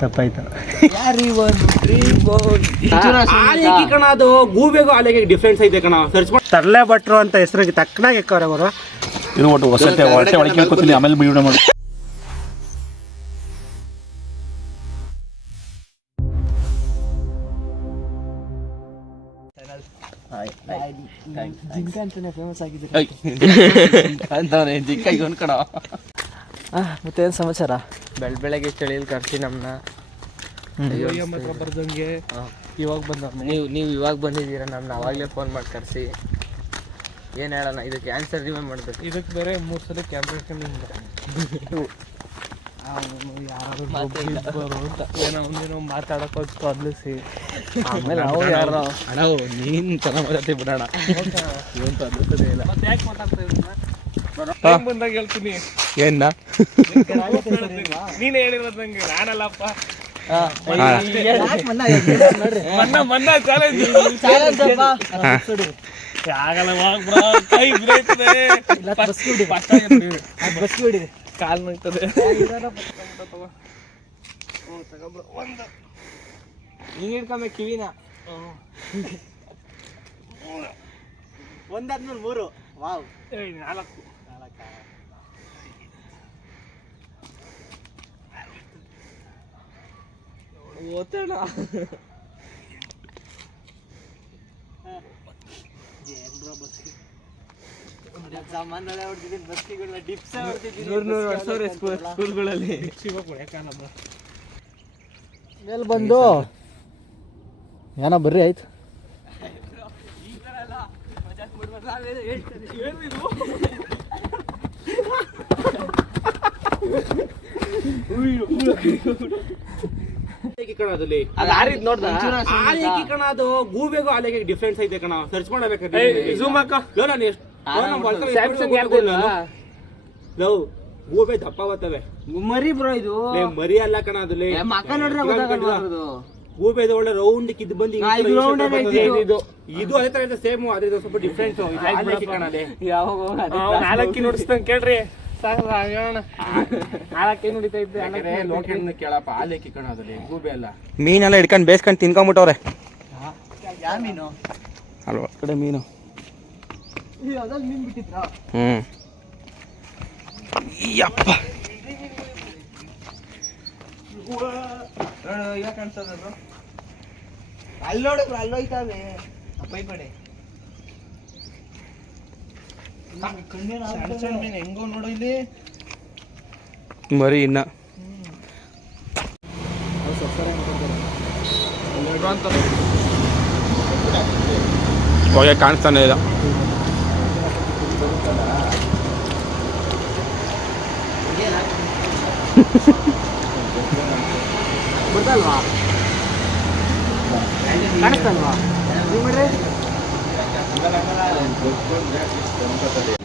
ತಪ್ಪಾಯ್ತು. ಕಣ ಅದು ಗೂಬೆಗೂ ಆಲೆಗೆ ಡಿಫ್ರೆನ್ಸ್ ಐತೆ ಕಣ. ಸರ್ಚ್ ಮಾಡಿ ತರಲೆ ಭಟ್ರು ಅಂತ ಹೆಸರಿಗೆ ತಕ್ಕನಾಗಿ ಎಕ್ಕವ್ರೆ ಅವರು. ಇದು ಒಟ್ಟು ಹೊಸತೆ ಹೊಟ್ಟೆ ಒಳಗೆ ಕೇಳ್ಕೊತೀನಿ, ಆಮೇಲೆ ಬಿಡೋಣ ಮಾಡಿ. ಜಿಂಕ ಅಂತಾನೆ ಫೇಮಸ್ ಆಗಿದೆ. ಜಿಂಕ ಇವನ್ ಕಣ. ಮತ್ತೇನು ಸಮಾಚಾರ? ಬೆಳಗ್ಗೆ ಚಳಿಯಲ್ಲಿ ಕರ್ಸಿ ನಮ್ಮನ್ನ ಬರ್ದಂಗೆ ಇವಾಗ ಬಂದವ್ರು. ನೀವು ಇವಾಗ ಬಂದಿದ್ದೀರಾ, ನಮ್ಮನ್ನ ಅವಾಗಲೇ ಫೋನ್ ಮಾಡಿ ಕರೆಸಿ ಏನು ಹೇಳೋಣ. ಇದಕ್ಕೆ ಆನ್ಸರ್ ನೀವೇ ಮಾಡಬೇಕು. ಇದಕ್ಕೆ ಬೇರೆ 3 ಸಲ ಕ್ಯಾಮ್ರಾ ಏನೋ ಒಂದೇನೋ ಮಾತಾಡಕ್ಕೆ ಹೋಗಿ ತೊದಲಿಸಿ ಆಮೇಲೆ ನಾವು ಯಾರೋ ಅಣ್ಣ ನೀನು ಚೆನ್ನಾಗಿ ಮಾತಾಡ್ತೀವಿ ಬಿಡೋಣ. ಏನು ತೊದಲಿಸೋದೇ ಇಲ್ಲ. ಮತ್ತೆ ಯಾಕೆ ಮಾತಾಡ್ತಾ ಇದ್ದೀನ? ಬಂದಾಗ ಹೇಳ್ತೀನಿ ಏನ ನೀನೇ ಹೇಳಿರೋದು ನಂಗೆ, ನಾನಲ್ಲಪ್ಪ. ಕಾಲ್ ನೋಯ್ತದೆ. ಹಿಂಗೆ ಇಟ್ಕೊಬೇಕು ಕಿವಿನ. ಒಂದಾದ್ಮೇಲೆ 3. ವಾವ್. 4 ಓದ್ತೇಣ. ಸ್ಕೂಲ್ಗಳಲ್ಲಿ ಮೇಲೆ ಬಂದು ಏನೋ ಬರ್ರಿ ಆಯ್ತು. ಕಣ ಅದು ಗೂಬೆಗೂ ಆಲೆಗೆ ಡಿಫ್ರೆನ್ಸ್ ಐತೆ ಕಣ. ಸರ್ಚ್ ಮಾಡಬೇಕು. ಗೂಬೆ ದಪ್ಪ ಬರ್ತವೆ. ಮರಿ ಬ್ರೋ ಇದು ಮರಿ ಅಲ್ಲ ಕಣ ಅದು. ಮಕ್ಕ ನೋಡ್ರೆ ಗೂಬೆದು ಒಳ್ಳೆ ರೌಂಡ್ ಕಿದ್ದು ಬಂದು ಇದು ಅದೇ ತರ ಸೇಮ್. ಅದೇ ಸ್ವಲ್ಪ ಡಿಫ್ರೆನ್ಸ್. ನಾಲ್ಕಿ ನೋಡಿಸ್ದಂಗೆ ಕೇಳ್ರಿ ಕೇಳಪ್ಪ. ಆಲೇಕಿ ಕಣ ಅದಲ್ಲಿ ಗೂಬೆ ಅಲ್ಲ. ಮೀನೆಲ್ಲ ಹಿಡ್ಕೊಂಡು ಬೇಯಿಸ್ಕೊಂಡು ತಿನ್ಕೊಂಬಿಟ್ಟವ್ರೆ. ಯಾವ ಮೀನು? ಅಲ್ವಾ ಕಡೆ ಮೀನು. ಮೀನ್ ಬಿಟ್ಟಿದ್ರ? ಯಪ್ಪ ಈಗ ಕಾಣ್ತದ ಅಲ್ಲಿ ನೋಡಿದ್ರು, ಅಲ್ಲೋಯ್ತಾವೆ ಅಪ್ಪೈ ಕಡೆ. ಹೆಂಗೋ ನೋಡು ಇಲ್ಲಿ ಮರಿ ಇನ್ನ ಹೊಗೆ ಕಾಣಿಸ್ತಾನೆ ಇಲ್ಲ. ಬಿಡ್ತಲ್ವಾ? ಕಾಣಿಸ್ತಲ್ವಾ?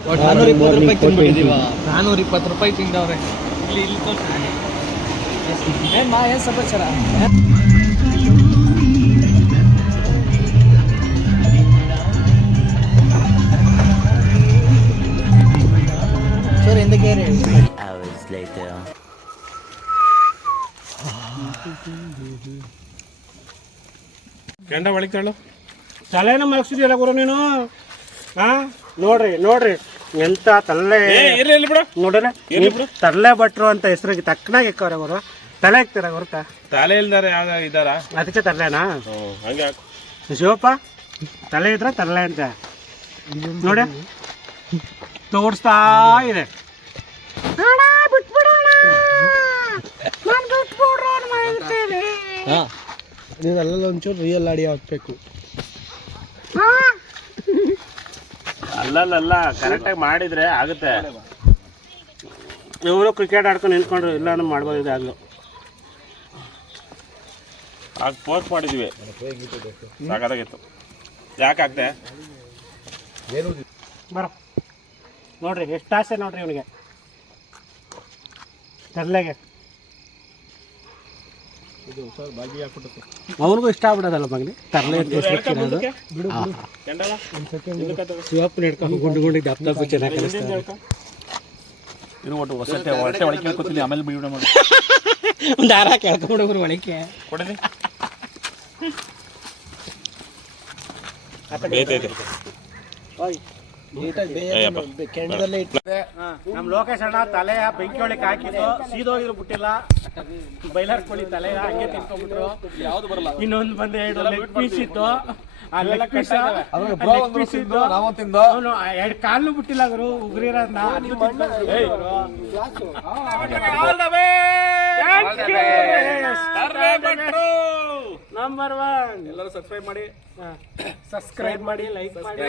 420 ರೂಪಾಯಿ ತಿಂದ್ಬಿಟ್ಟಿದೀವ. 420 ರೂಪಾಯಿ ತಿಂದವ್ರೆ. ಇಲ್ಲಿ ಏನು ಸಮಾಚಾರ? ಸರ್ ಎಂದಕ್ಕೆ ಗಂಡ ಒಳಗ್ತಾಳು ತಲೆನ ಮಲಗಿಸಿದ್ಯಲ್ಲ ಗುರು ನೀನು. ನೋಡ್ರಿ ಎಂತ ತಲೆ ನೋಡ್ರಿ. ತರಲೆ ಭಟ್ರು ಅಂತ ಹೆಸರಿಗೆ ತಕ್ಕನಾಗಿ ಎಕ್ಕವ್ರೆ ಅವರು. ತಲೆ ಹಾಕ್ತಾರ ಗೊತ್ತಾ? ತಲೆ ಇಲ್ದಾರ ಯಾವ ಇದ್ದಾರ? ಅದಕ್ಕೆ ತರಲೆನಾ? ಹಂಗೆ ಶಿವಪ್ಪ ತಲೆ ಇದ್ರ ತರಲೆ ಅಂತ ನೋಡಿ ತೋರಿಸ್ತಾ ಇದೆ. ನೀವೆಲ್ಲ ಒಂಚೂರು ರಿಯಲ್ ಆಡಿಯೋ ಹಾಕ್ಬೇಕು. ಅಲ್ಲಲ್ಲ ಕರೆಕ್ಟಾಗಿ ಮಾಡಿದ್ರೆ ಆಗುತ್ತೆ. ಇವರು ಕ್ರಿಕೆಟ್ ಆಡ್ಕೊಂಡು ನಿಂತ್ಕೊಂಡ್ರು, ಇಲ್ಲ ಅಂದ್ರೆ ಮಾಡ್ಬೋದು. ಇದಾಗಲು ಆಗ ಪೋಸ್ಟ್ ಮಾಡಿದ್ವಿ, ಸಾಕಾಗಿತ್ತು. ಯಾಕೆ ಆಗ್ತೆ ಬರೋ ನೋಡ್ರಿ ಎಷ್ಟು ಆಸೆ ನೋಡ್ರಿ ಇವನಿಗೆ ತರಲೆಗೆ. ಅವನಿಗೂ ಇಷ್ಟ ಆಗ್ಬಿಡೋದಲ್ಲ ಮಗನಿ ತರಲೆ. ಶಿವಪ್ಪನ ಹಿಡ್ಕೊಂಡು ಗುಂಡು ದಪ್ಪ ದಪ್ಪ ಚೆನ್ನಾಗಿ ಕಲಿಸ್ತಾರೆ. ಇದು ಒಟ್ಟು ಹೊಸತೆ ಹೊಟ್ಟೆ ಒಳಗೆ ಕೇಳ್ಕೊತೀನಿ, ಆಮೇಲೆ ಬಿಡೋಣ ಮಾಡಿ. ಒಂದು ದಾರ ಕೇಳ್ಕೊಂಡ್ಬಿಡು ಒಳಕ್ಕೆ. ಕೊಡಲಿ ಬೇಯ್ತೈತೆ. ಏಯಪ್ಪ, ನಮ್ ಲೋಕೇಶ್ ಅಣ್ಣ ತಲೆಯ ಬೆಂಕಿ ಒಳಗೆ ಹಾಕಿದ್ದು ಸೀದೋಗಿದ್ರು ಬಿಟ್ಟಿಲ್ಲ. ಬೈಲರ್ ಕೋಳಿ ತಲೆಯ ಹಂಗೆ ತಿನ್ಕೊಂಡ್ಬಿಟ್ರು. ಇನ್ನೊಂದು ಬಂದು 2 ಲೆಗ್ ಪೀಸ್ ಇತ್ತು. ಆ ಲೆಗ್ ಪೀಸ್ ಅವನು 2 ಕಾಲು ಬಿಟ್ಟಿಲ್ಲ ಗುರು ಉಗ್ರಿರೋದ್ನ. ನಂಬರ್ 1 ಎಲ್ಲರೂ ಸಬ್ಸ್ಕ್ರೈಬ್ ಮಾಡಿ, ಲೈಕ್ ಮಾಡಿ.